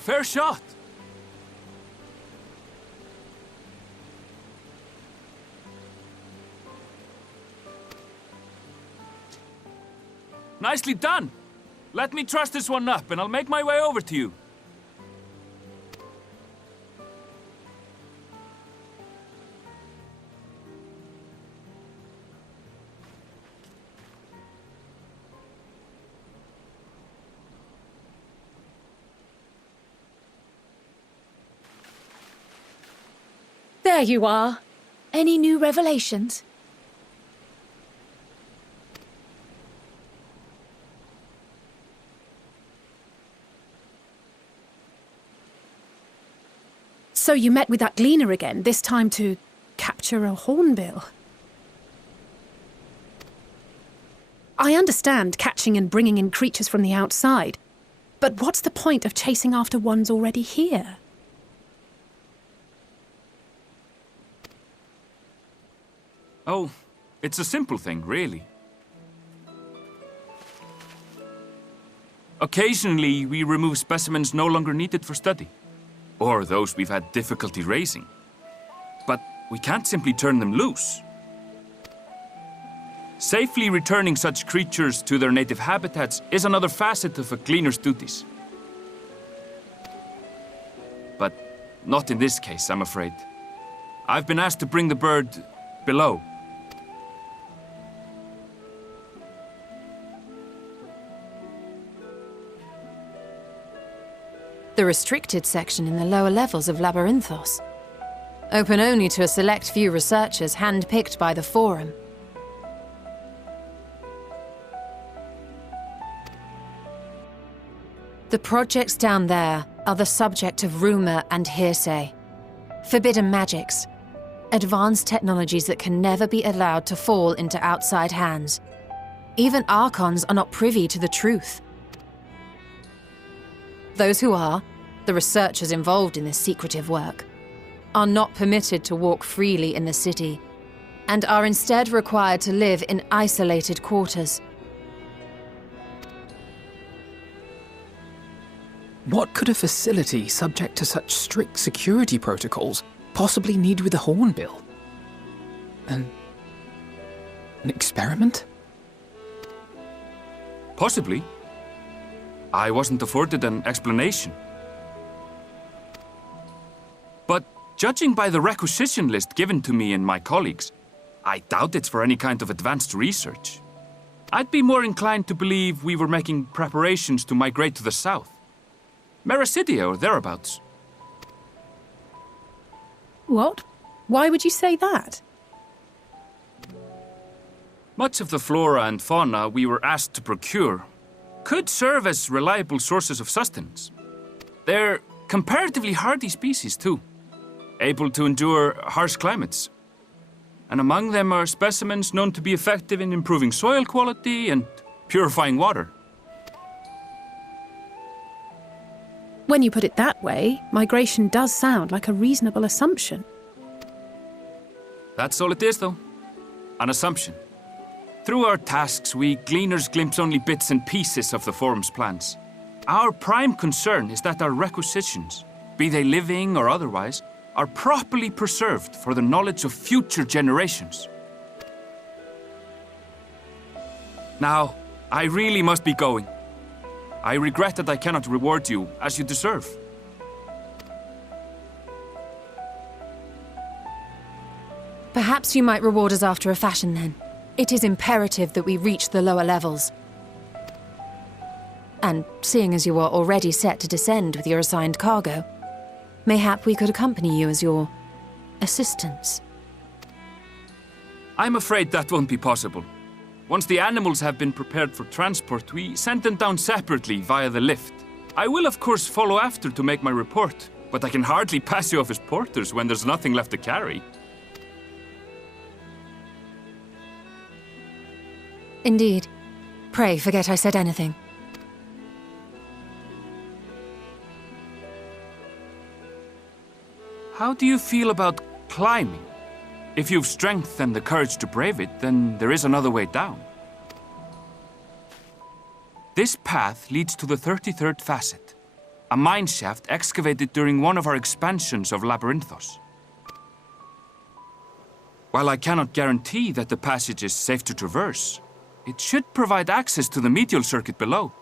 A fair shot. Nicely done. Let me truss this one up, and I'll make my way over to you. There you are. Any new revelations? So you met with that gleaner again, this time to capture a hornbill. I understand catching and bringing in creatures from the outside, but what's the point of chasing after ones already here? Oh, it's a simple thing, really. Occasionally, we remove specimens no longer needed for study, or those we've had difficulty raising. But we can't simply turn them loose. Safely returning such creatures to their native habitats is another facet of a gleaner's duties. But not in this case, I'm afraid. I've been asked to bring the bird below. The restricted section in the lower levels of Labyrinthos. Open only to a select few researchers hand-picked by the Forum. The projects down there are the subject of rumor and hearsay. Forbidden magics. Advanced technologies that can never be allowed to fall into outside hands. Even Archons are not privy to the truth. Those who are, the researchers involved in this secretive work, are not permitted to walk freely in the city, and are instead required to live in isolated quarters. What could a facility subject to such strict security protocols possibly need with a hornbill? An experiment? Possibly. I wasn't afforded an explanation. But judging by the requisition list given to me and my colleagues, I doubt it's for any kind of advanced research. I'd be more inclined to believe we were making preparations to migrate to the south. Mericidia or thereabouts. What? Why would you say that? Much of the flora and fauna we were asked to procure could serve as reliable sources of sustenance. They're comparatively hardy species, too, able to endure harsh climates. And among them are specimens known to be effective in improving soil quality and purifying water. When you put it that way, migration does sound like a reasonable assumption. That's all it is, though. An assumption. Through our tasks, we gleaners glimpse only bits and pieces of the Forum's plans. Our prime concern is that our requisitions, be they living or otherwise, are properly preserved for the knowledge of future generations. Now, I really must be going. I regret that I cannot reward you as you deserve. Perhaps you might reward us after a fashion, then. It is imperative that we reach the lower levels. And seeing as you are already set to descend with your assigned cargo, mayhap we could accompany you as your assistants. I'm afraid that won't be possible. Once the animals have been prepared for transport, we send them down separately via the lift. I will, of course, follow after to make my report, but I can hardly pass you off as porters when there's nothing left to carry. Indeed. Pray forget I said anything. How do you feel about climbing? If you've strength and the courage to brave it, then there is another way down. This path leads to the 33rd facet. a mine shaft excavated during one of our expansions of Labyrinthos. While I cannot guarantee that the passage is safe to traverse, it should provide access to the medial circuit below.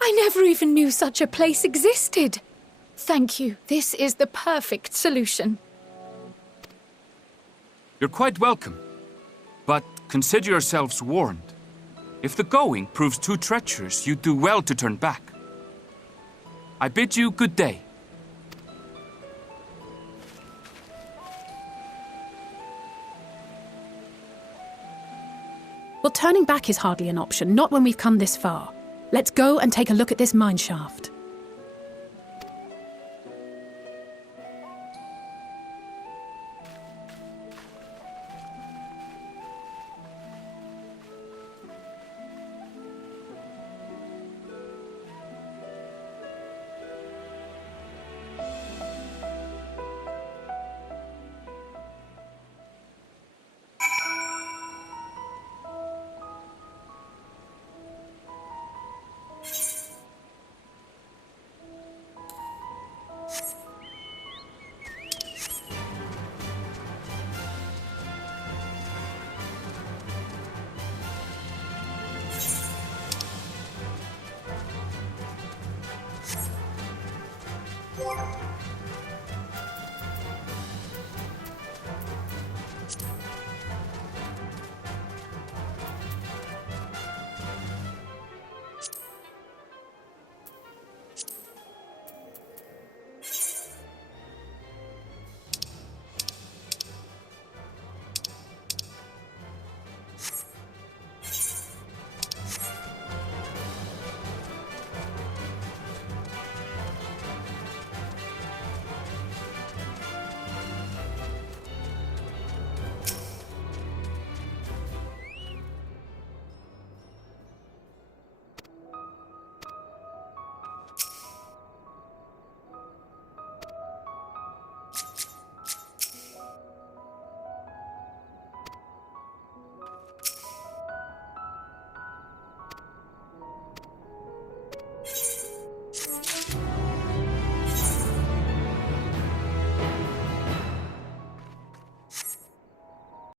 I never even knew such a place existed. Thank you. This is the perfect solution. You're quite welcome. But consider yourselves warned. If the going proves too treacherous, you'd do well to turn back. I bid you good day. Well, turning back is hardly an option, not when we've come this far. Let's go and take a look at this mine shaft.